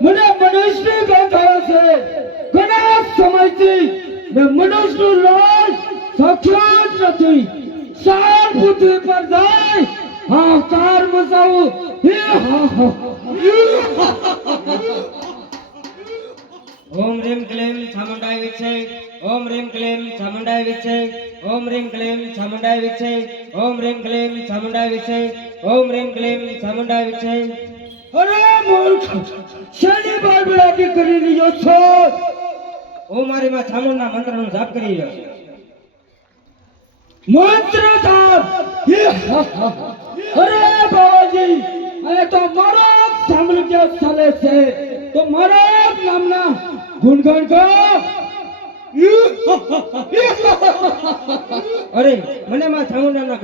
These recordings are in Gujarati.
મને મનુષ્યની ગાંઠ છે ઘણા સમયથી મેં મનુષ્યનું લોહી સાક્ષાત નથી સાર પૃથ્વી પર જાય હા કાર મચાવું ઓમ રીમ ક્લેમ ચામુંડાય વિશે ઓમ રીમ ક્લેમ ચામુંડાય વિશે ઓમ રીમ ક્લેમ ચામુંડાય વિશે ઓમ રીમ ક્લેમ ચામુંડાય વિશે ઓમ રીમ ક્લેમ ચામુંડાય વિશે અરે મૂર્ખ શેની બળબડાટી કરી રહ્યો છો હું મારી માં ચામુંડા મંત્રનો જાપ કરી રહ્યો છું મંત્ર જાપ અરે બાબાજી એ તો મારો સામ્રાજ્ય ચાલે છે તો મારા નામના ગુણગાન ગા અરે મને માં ચામુંડાના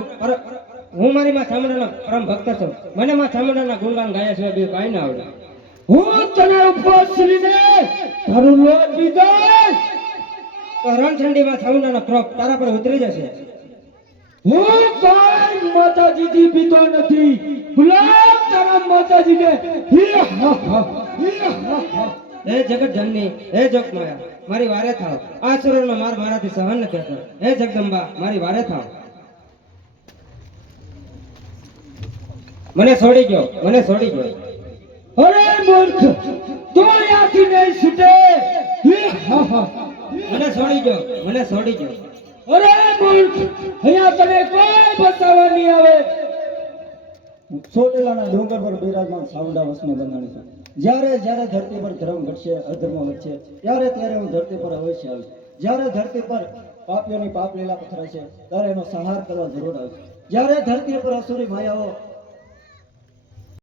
હું મારી માં ચામુંડાના પરમ ભક્ત છું મને માં ચામુંડાના ગુણગાન ગાયા છે બે કાઈ ના આવડે હું તને ઉપવાસ કરીને તારું લોટ પીધો તો રણછંડી માં ચામુંડાનો ક્રોપ તારા પર ઉતરી જશે હું કોઈ માતાજીથી પીતો નથી ગુલામ તારા માતાજીને હે જગત જનની હે જોગ માયા મારી વારે થાવ આ સુરનો માર મારાથી સહન ન થતો હે જગદંબા મારી વારે થાવ મને છોડી ગયો અરે મૂર્ખ તું અહીંયાથી નહીં છૂટે મને છોડી ગયો અરે મૂર્ખ અહીંયા તને કોઈ બચાવવા નહીં આવે ચોટીલાના ડુંગર પર બિરાજમાન ચામુંડા વસને બંધાણી છે જ્યારે જ્યારે ધરતી પર ધર્મ ઘટશે અધર્મ વધશે ત્યારે ત્યારે હું ધરતી પર અવશ્ય આવીશ જ્યારે ધરતી પર પાપીઓની પાપ લીલા પથરાશે ત્યારે એનો સંહાર કરવા જરૂર આવશે જ્યારે ધરતી પર અસુરી માયાઓ